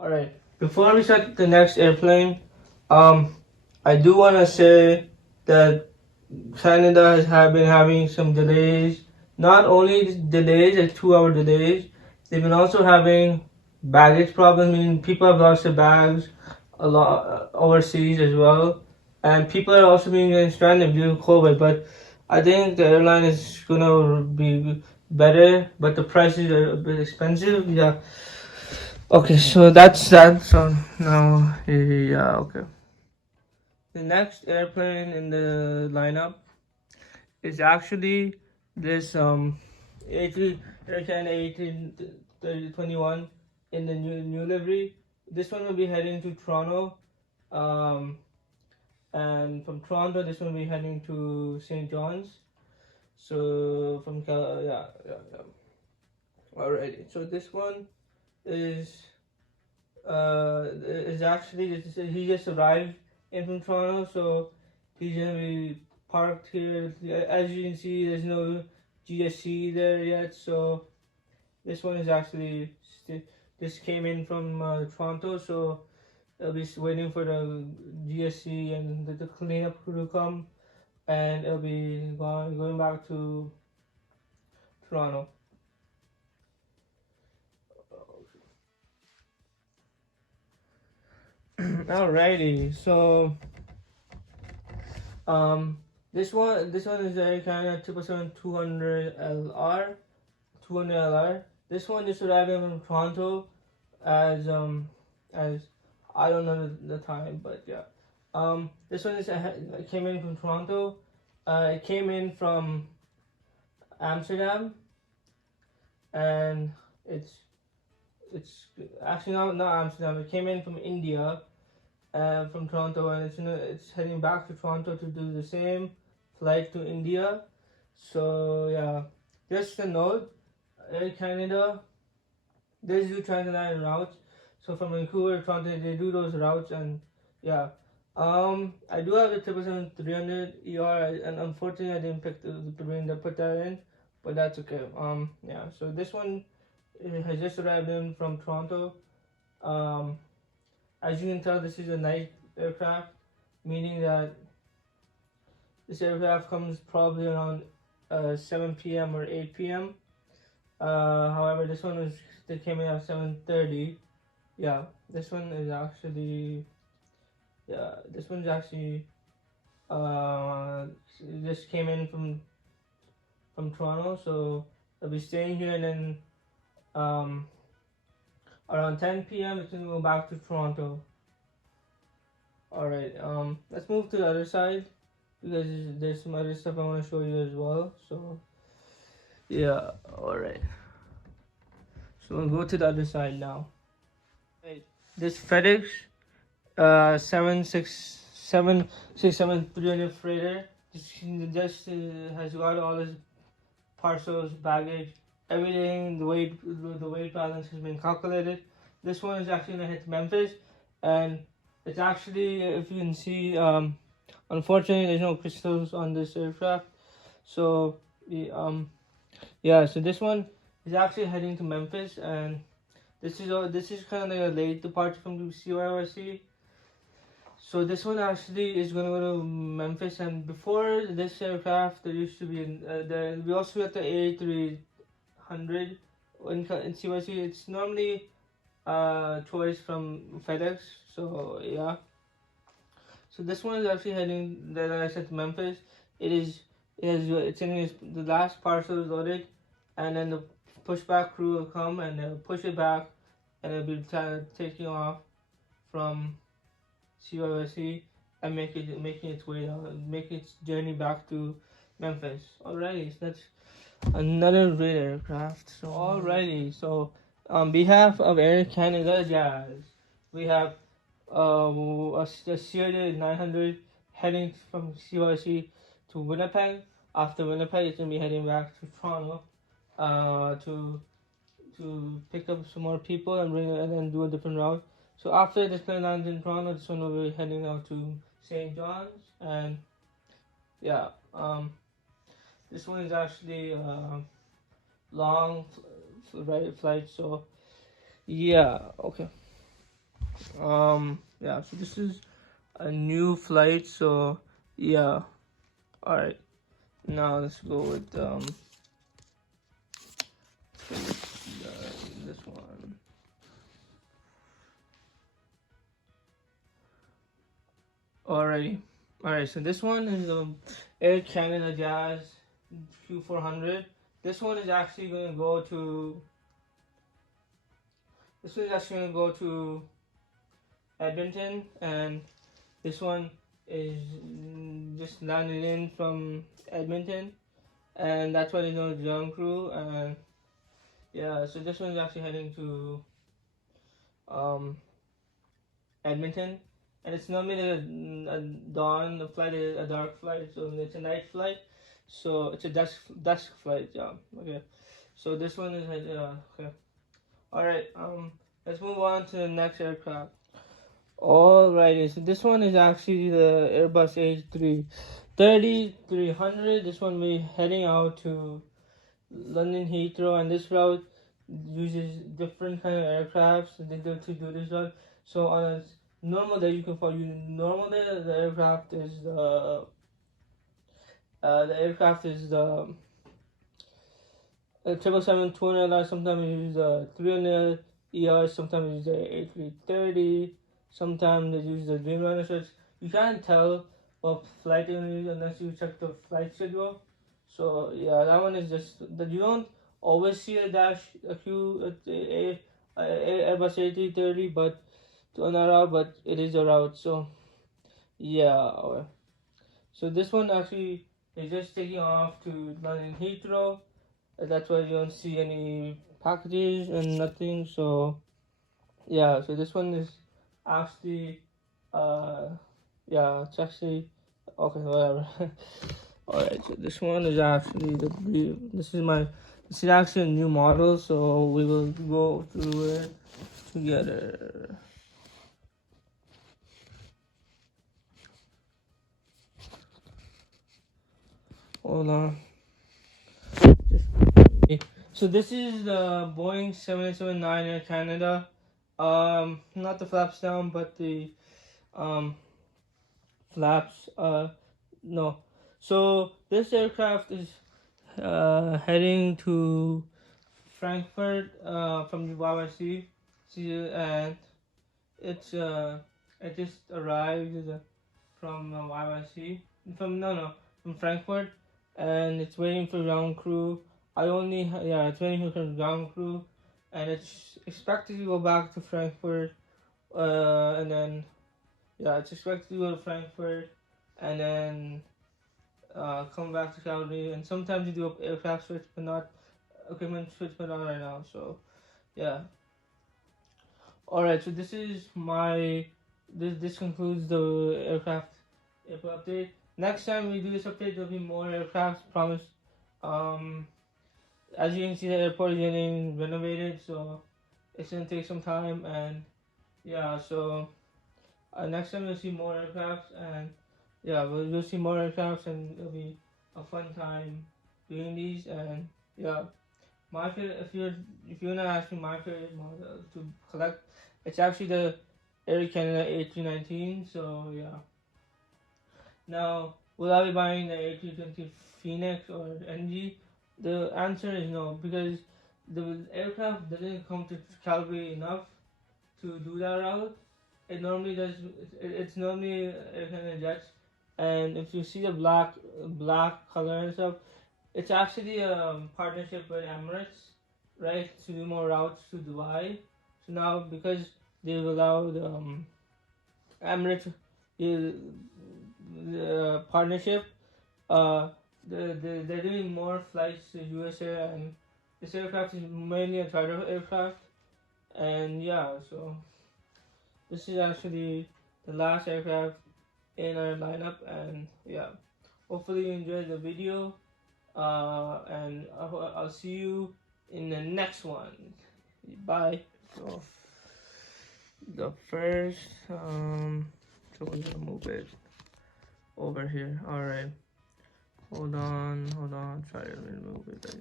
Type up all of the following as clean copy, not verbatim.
Alright, before we start the next airplane, I do want to say that Canada been having some delays. Not only delays, like 2 hour delays, they've been also having baggage problems, meaning people have lost their bags a lot overseas as well. And people are also being getting stranded due to COVID. But I think the airline is gonna be better, but the prices are a bit expensive. Yeah. Okay, so that's that. So now, yeah, okay. The next airplane in the lineup is actually this Air Canada 1821 in the new livery. This one will be heading to Toronto, um, and from Toronto, this one will be heading to St. John's. So from yeah. Alrighty. So this one is is actually he just arrived in from Toronto, so he's gonna be parked here. As you can see, there's no GSC there yet, so this one is actually this came in from Toronto, so I'll be waiting for the GSC and the cleanup crew to come, and it'll be going back to Toronto. Alrighty, so um, this one is a kind of 777-200 LR, 200 LR. This one just arrived in Toronto, as I don't know the time, but yeah. This one is came in from Toronto. It came in from Amsterdam, and it's actually not Amsterdam. It came in from India, from Toronto, and it's heading back to Toronto to do the same flight to India. So yeah, just a note, Air Canada, they do transatlantic routes. So from Vancouver to Toronto, they do those routes, and yeah. I do have the 777-300 ER, and unfortunately, I didn't put that in, but that's okay. Yeah. So this one has just arrived in from Toronto. Um, as you can tell, this is a night aircraft, meaning that this aircraft comes probably around 7 p.m. or 8 p.m. However, this one was they came in at 7:30. Yeah, this one is actually this one's actually uh just came in from Toronto, so I'll be staying here, and then um around 10 p.m. it's gonna go back to Toronto. All right. Let's move to the other side because there's some other stuff I want to show you as well. So yeah. All right. So we'll go to the other side now. Right. This FedEx 767-300 freighter just has got all his parcels, baggage, everything. The weight balance has been calculated. This one is actually gonna hit Memphis, and it's actually, if you can see, unfortunately there's no crystals on this aircraft, so yeah. So this one is actually heading to Memphis, and this is kind of like a late departure from Cyyc. So this one actually is gonna go to Memphis, and before this aircraft, there used to be we also got the A300 in Cyyc. It's normally choice from FedEx. So yeah. So this one is actually heading, that I said, to Memphis. It's in the last parcel is loaded, and then the pushback crew will come and they'll push it back, and it'll be taking off from Cyyc and making its way down, making its journey back to Memphis. Alrighty, so that's another great aircraft. So alrighty, so on behalf of Air Canada Jazz, we have a Cyyc 900 heading from Cyyc to Winnipeg. After Winnipeg, it's gonna be heading back to Toronto, to pick up some more people and then do a different route. So after this plane lands in Toronto, this one will be heading out to St. John's, and yeah, this one is actually long flight. So yeah, okay. Yeah, so this is a new flight, so yeah. All right, now let's go with this one. Alrighty. Alright, so this one is Air Canada Jazz Q400. This one is actually gonna go to Edmonton, and this one is just landed in from Edmonton, and that's why there's no ground crew. And yeah, so this one is actually heading to um Edmonton, and it's normally a dawn flight, a dark flight, so it's a night flight, so it's a dusk flight. Yeah, okay. So this one is okay. All right. Let's move on to the next aircraft. Alrighty, so this one is actually the Airbus A330-300. This one we're heading out to London Heathrow, and this route uses different kind of aircrafts to do this route. So on a normal day, you can follow you normal day. The aircraft is the 777-200. Sometimes you use the 300 ER. Sometimes you use the A330. Sometimes they use the Dreamliner. So you can't tell what flight you're gonna use unless you check the flight schedule. So yeah, that one is just that you don't always see a Airbus A330, but to another route, but it is a route. So yeah, so this one actually is just taking off to London Heathrow. That's why you don't see any packages and nothing. So yeah, so this one is actually yeah, it's actually okay, whatever. Alright, so this one is actually this is actually a new model, so we will go through it together. Hold on. So this is the Boeing 787-9 Air Canada. Not the flaps down, but the flaps. No. So this aircraft is heading to Frankfurt from the YYC, and it just arrived from YYC from Frankfurt, and it's waiting for ground crew. It's waiting for ground crew, and it's expected to go back to Frankfurt, and then it's expected to go to Frankfurt, and then come back to Calgary. And sometimes you do aircraft switch, but not equipment switch, but not right now. So yeah. All right. So this concludes the aircraft update. Next time we do this update, there'll be more aircrafts. Promise. As you can see, the airport is getting renovated, so it's gonna take some time. And yeah, so next time you'll see more aircrafts, and yeah, we'll see more aircrafts, and it'll be a fun time doing these. And yeah, my favorite, if you're gonna ask me my favorite model to collect, it's actually the Air Canada A319. So yeah. Now, will I be buying the A320 Phoenix or NG? The answer is no, because the aircraft doesn't come to Calgary enough to do that route. It normally does. It's normally Air Canada jets, and if you see the black color and stuff, it's actually a partnership with Emirates, right, to do more routes to Dubai. So now, because they've allowed Emirates the partnership, they're doing more flights to USA, and this aircraft is mainly a charter aircraft. And yeah, so this is actually the last aircraft in our lineup. And yeah, hopefully you enjoyed the video, and I'll see you in the next one. Bye. So the first so we're gonna move it over here. All right, hold on, try to remove it.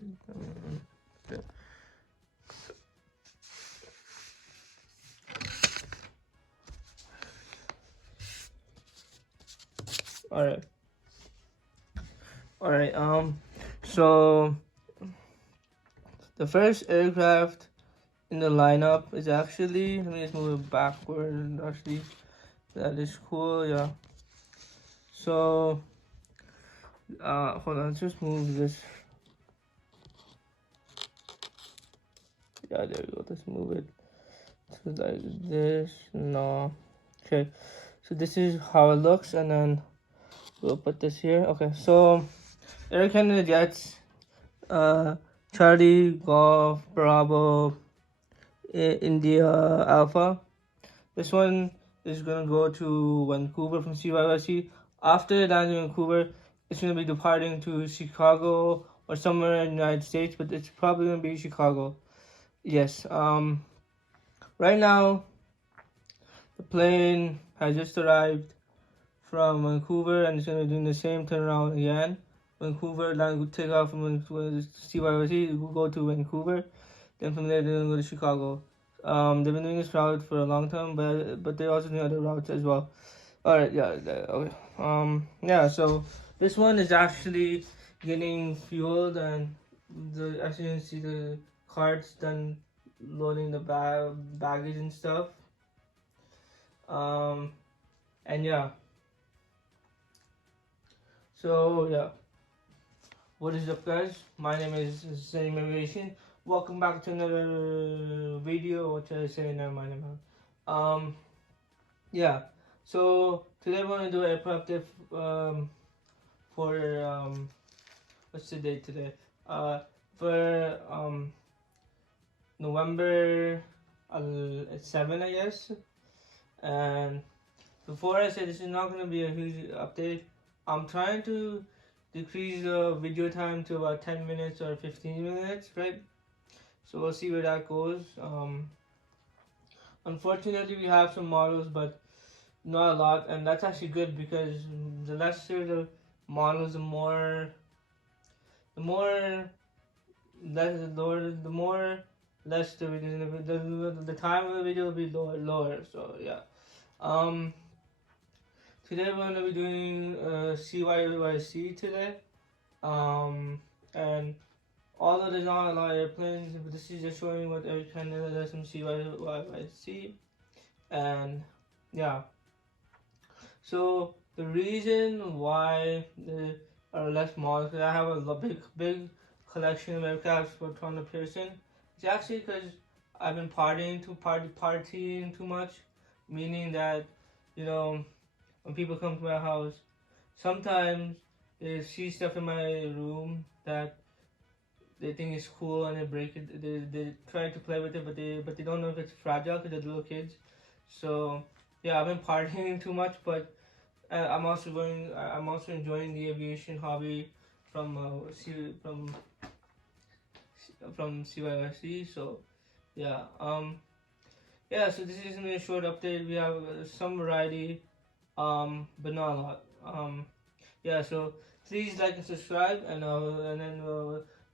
Okay. All right. So the first aircraft in the lineup is actually, let me just move it backward. Actually, that is cool. Yeah. So, hold on. Let's just move this. Yeah, there we go. Let's move it to like this. No. Okay. So this is how it looks, and then we'll put this here. Okay. So Air Canada Jets, Charlie Golf Bravo India Alpha. This one is gonna go to Vancouver from Cyyc. After landing in Vancouver, it's gonna be departing to Chicago or somewhere in the United States, but it's probably gonna be Chicago. Yes. Right now, the plane has just arrived from Vancouver, and it's gonna be doing the same turnaround again. Vancouver, then take off from Cyyc, go to Vancouver, then from there they're gonna go to Chicago. They've been doing this route for a long time, but they're also doing other routes as well. All right, yeah, okay. Yeah. So this one is actually getting fueled, and actually you can see the carts done loading the baggage and stuff. And yeah. So yeah. What is up, guys? My name is Cyyc. Welcome back to another video. What should I say? Never mind. Yeah. So today we're gonna do a prep update for what's the date today? For November 7, I guess. And before I say this is not gonna be a huge update, I'm trying to decrease the video time to about 10 minutes or 15 minutes, right? So we'll see where that goes. Unfortunately, we have some models, but not a lot, and that's actually good because the lesser the models, the more less the video, the time of the video will be lower. So yeah. Today we're gonna be doing Cyyc today. And although there's not a lot of airplanes, but this is just showing what Air Canada does from Cyyc. And yeah. So the reason why there are less models, because I have a big collection of aircraft for Toronto Pearson. It's actually because I've been partying too much, meaning that, you know, when people come to my house, sometimes they see stuff in my room that they think is cool and they break it. They try to play with it, but they don't know if it's fragile because they're little kids. So yeah, I've been partying too much, but I'm also enjoying the aviation hobby from Cyyc. So yeah. Yeah. So this is gonna be a short update. We have some variety, but not a lot. Yeah. So please like and subscribe, and then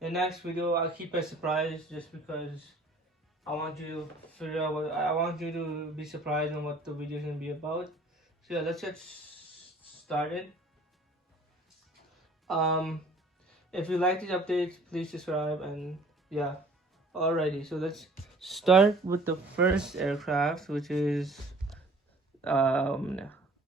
the next video I'll keep a surprise just because I want you to figure out I want you to be surprised on what the video is gonna be about. So yeah, let's get started. If you like these updates, please subscribe, and yeah. Alrighty, so let's start with the first aircraft, which is